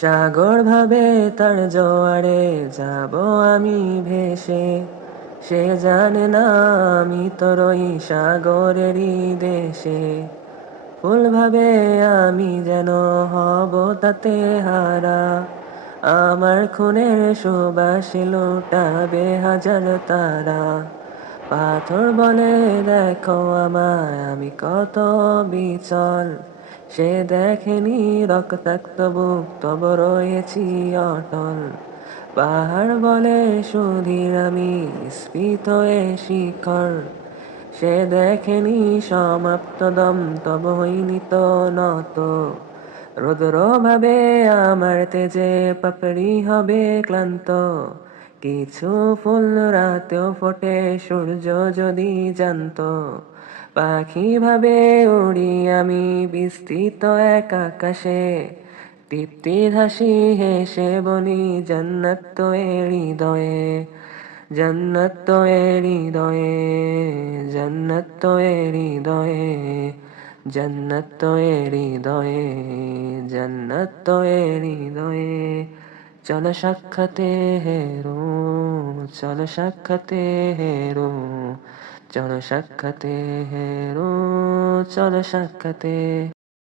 সাগর ভাবে তার জোয়ারে যাব আমি ভেসে। সে জানে না আমি তোর ওই সাগরেরই দেশে। ফুল ভাবে আমি যেন হব তাতে হারা। আমার খুনের সুবাসে লুটাবে হাজার তারা। পাথর বলে দেখো আমায়, আমি কত বিচল। সে দেখেনি রক্তাক্ত বুক তব রয়েছি অটল। পাহাড় বলে সুধীর আমি স্ফীত এ শিখর। সে দেখেনি সমাপ্ত দম, তব হইনি তো নত। রুদ্র ভাবে আমার তেজে পাপড়ি হবে ক্লান্ত। কিছু ফুল রাতেও ফোটে, সূর্য যদি জানত। পাখি ভাবে উড়ি আমি বিস্তৃত এক আকাশে। তৃপ্তির হাসি হেসে বলি, জন্নত তো হৃদয়ে, জন্নত তো হৃদয়ে, জন্নত তো হৃদয়ে, জন্নত হৃদয়ে জন্নত হৃদয়ে। চল সাক্ষাতে হেরো চল সাক্ষাতে হেরো চল সাক্ষাতে হেরো চল সাক্ষাতে